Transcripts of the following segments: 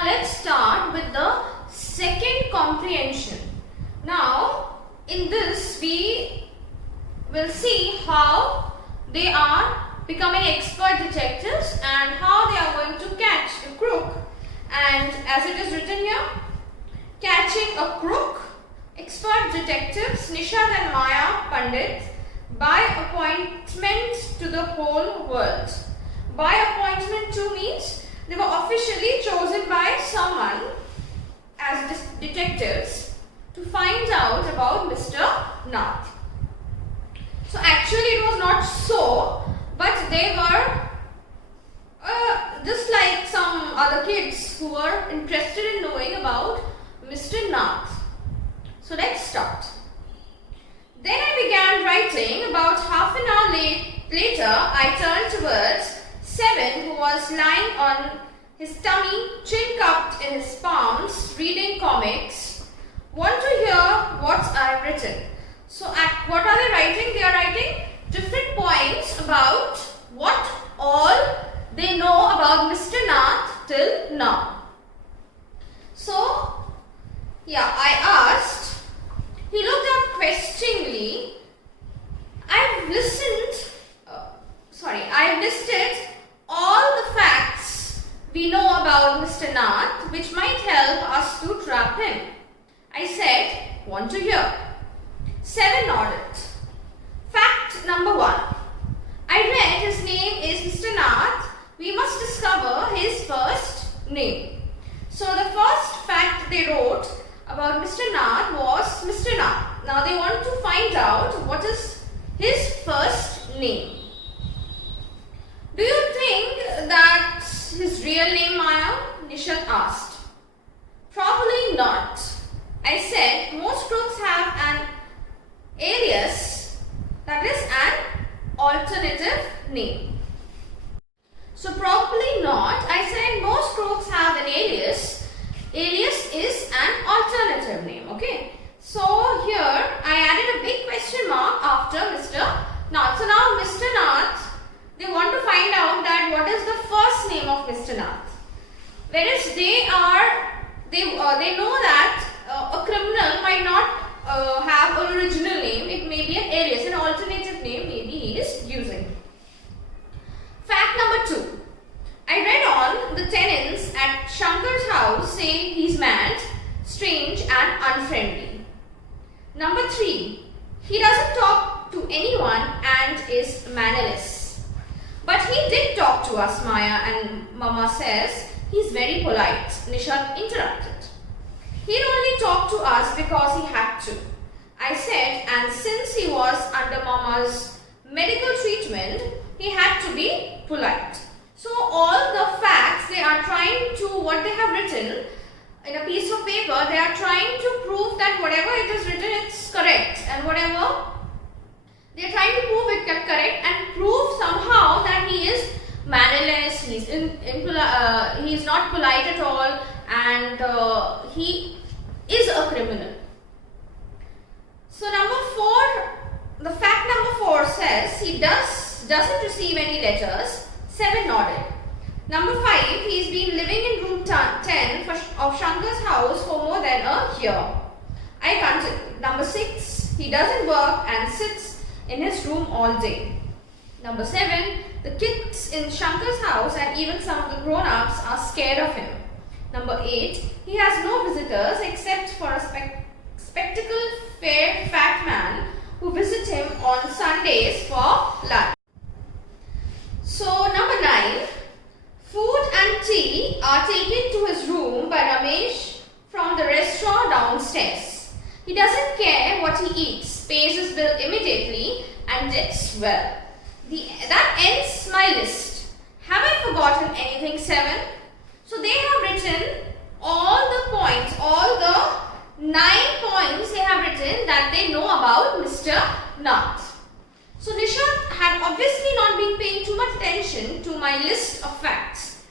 Now let's start with the second comprehension. Now in this we will see how they are becoming expert detectives and how they are going to catch the crook. And as it is written here, catching a crook, expert detectives Nishad and Maya Pandit by appointment to the whole world. By appointment to means they were officially chosen by someone as detectives to find out about Mr. Nath. So actually it was not so, but they were just like some other kids who were interested in knowing about Mr. Nath. So let's start. Then I began writing. About half an hour later, I turned towards Seven, who was lying on his tummy, chin cupped in his palms, reading comics. Want to hear what I've written? So what are they writing? They are writing different points about what all they know about Mr. Nath till now. So, yeah, I asked. He looked up questioningly. I've listed all the facts we know about Mr. Nath which might help us to trap him. I said, want to hear? Seven nodded. Fact number 1. I read his name is Mr. Nath. We must discover his first name. So the first fact they wrote about Mr. Nath was Mr. Nath. Now they want to find out what is his first name. Do you think that's his real name, Maya? Nishad asked. Probably not. I said most crooks have an alias, that is an alternative name. So probably not. I said most crooks have an alias. Alias is an alternative name. Okay. So here I added a big question mark after Mr. Nath. So now Mr. Nath, they want to find out that what is the first name of Mr. Nath. Whereas they know that a criminal might not have an original name. It may be an alias, an alternative name maybe he is using. Fact number 2. I read on the tenants at Shankar's house say he's mad, strange and unfriendly. Number 3. He doesn't talk to anyone and is mannerless. But he did talk to us, Maya, and Mama says he's very polite. Nishad interrupted. He'd only talk to us because he had to. I said, and since he was under Mama's medical treatment, he had to be polite. So all the facts they are trying to, what they have written in a piece of paper, they are trying to prove that whatever it is written, it's correct. And whatever they are trying to prove it correct and prove somehow that he is mannerless, he's not polite at all, and he is a criminal. So number 4, the fact number 4 says he doesn't receive any letters. 7 nodded. Number 5, he's been living in room 10 of Shankar's house for more than a year. I continued. Number 6, he doesn't work and sits in his room all day. Number 7, the kids in Shankar's house and even some of the grown-ups are scared of him. Number 8, he has no visitors except for a spectacled, fair, fat man who visits him on Sundays for lunch. So number 9, food and tea are taken to his room by Ramesh from the restaurant downstairs. He doesn't care what he eats, pays his bill immediately and dips well. That ends my list. Have I forgotten anything, 7? So they have written all the points, all the 9 points they have written that they know about Mr. Nath. So Nishad had obviously not been paying too much attention to my list of facts.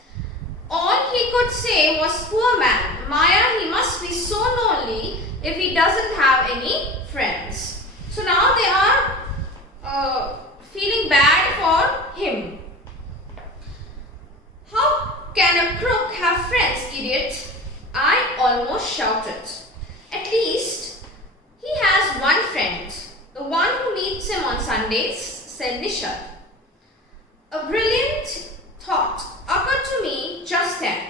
All he could say was, poor man, Maya, he must be so lonely if he doesn't have any friends. So now they are feeling bad for him. How can a crook have friends, idiot? almost shouted. At least he has one friend, the one who meets him on Sundays, said Nishad. A brilliant thought occurred to me just then.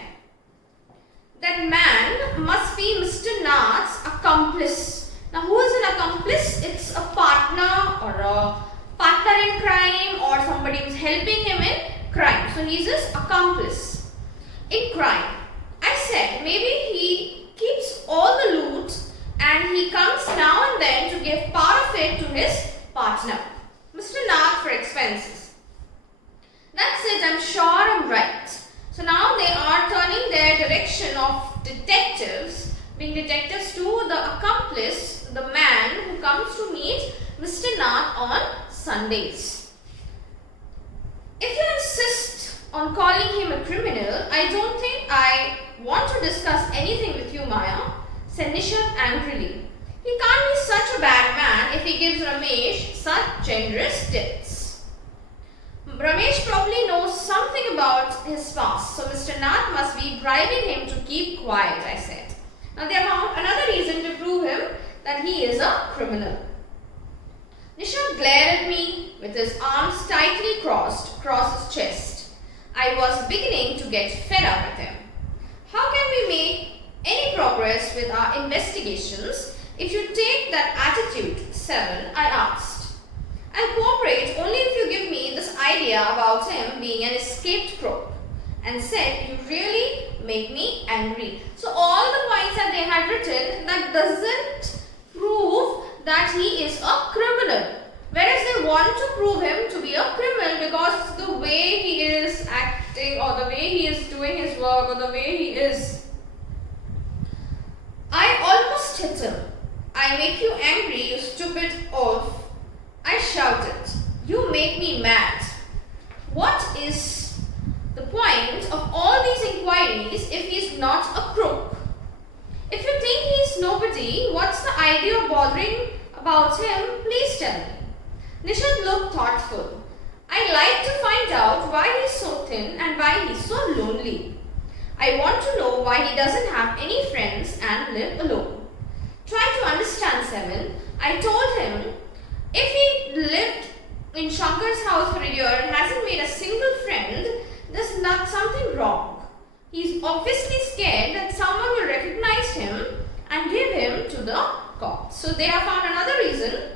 That man must be Mr. Nath's accomplice. Now, who is an accomplice? It's a partner or a partner in crime or somebody who's helping him in crime. So, he's his accomplice in crime. I said maybe he keeps all the loot and he comes now and then to give part of it to his partner, Mr. Nath, for expenses. That's it, I'm sure I'm right. So now they are turning their direction of detectives, being detectives, to the accomplice, the man who comes to meet Mr. Nath on Sundays. If you insist on calling him a criminal, I don't think I want to discuss anything with you, Maya, said Nishad angrily. He can't be such a bad man if he gives Ramesh such generous tips. Ramesh probably knows something about his past, so Mr. Nath must be bribing him to keep quiet, I said. Now they found another reason to prove him that he is a criminal. Nishad glared at me with his arms tightly crossed across his chest. I was beginning to get fed up with him. How can we make any progress with our investigations if you take that attitude, Seven? I asked. I'll cooperate only if you give me this idea about him being an escaped crook, and said, you really make me angry. So all the points that they had written, that doesn't prove that he is a criminal. Whereas they want to prove him to be a criminal because the way he is acting or the way he is doing his work or the way he is. I almost hit him. I make you angry, you stupid oaf. I shouted. You make me mad. What is the point of all these inquiries if he's not a crook? If you think he's nobody, what's the idea of bothering about him? Please tell me. Nishad looked thoughtful. I like to find out why he's so thin and why he's so lonely. I want to know why he doesn't have any friends and live alone. Try to understand, Seven. I told him if he lived in Shankar's house for a year and hasn't made a single friend, there's not something wrong. He's obviously scared that someone will recognize him and give him to the cops. So they have found another reason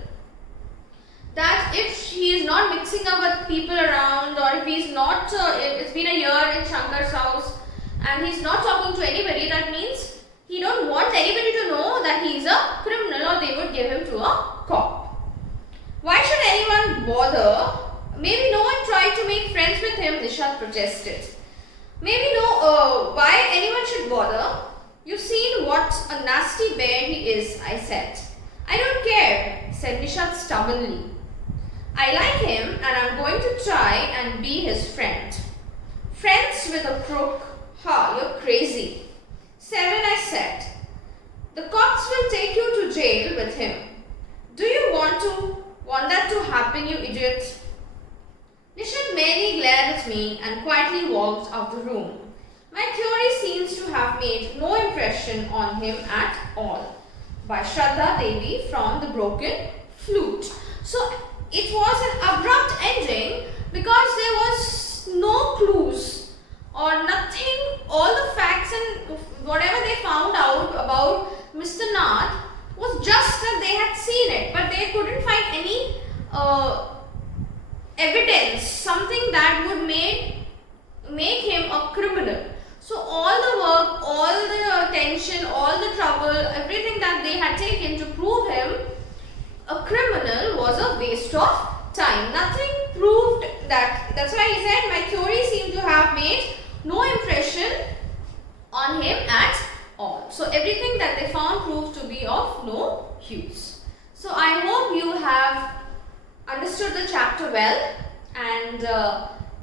that if he is not mixing up with people around, or if he's not, it's been a year in Shankar's house and he's not talking to anybody, that means he don't want anybody to know that he's a criminal, or they would give him to a cop. Why should anyone bother? Maybe no one tried to make friends with him, Nishad protested. Maybe no, why anyone should bother? You've seen what a nasty bear he is, I said. I don't care, said Nishad stubbornly. I like him and I'm going to try and be his friend. Friends with a crook? Ha, you're crazy. Seven, I said. The cops will take you to jail with him. Do you want that to happen, you idiot? Nishad merely glared at me and quietly walked out the room. My theory seems to have made no impression on him at all. By Shraddha Devi from The Broken Flute. So it was an abrupt ending because there was no clues or nothing. All the facts and whatever they found out about Mr. Nath was just that they had seen it, but they couldn't find any evidence, something that would make him a criminal. So all the work, all the tension, all the trouble, everything that they had taken to prove him a criminal was a waste of time. Nothing proved that. That's why he said my theory seemed to have made no impression on him at all. So everything that they found proved to be of no use. So I hope you have understood the chapter well, and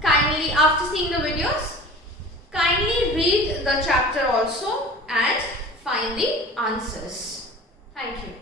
kindly, after seeing the videos, kindly read the chapter also and find the answers. Thank you.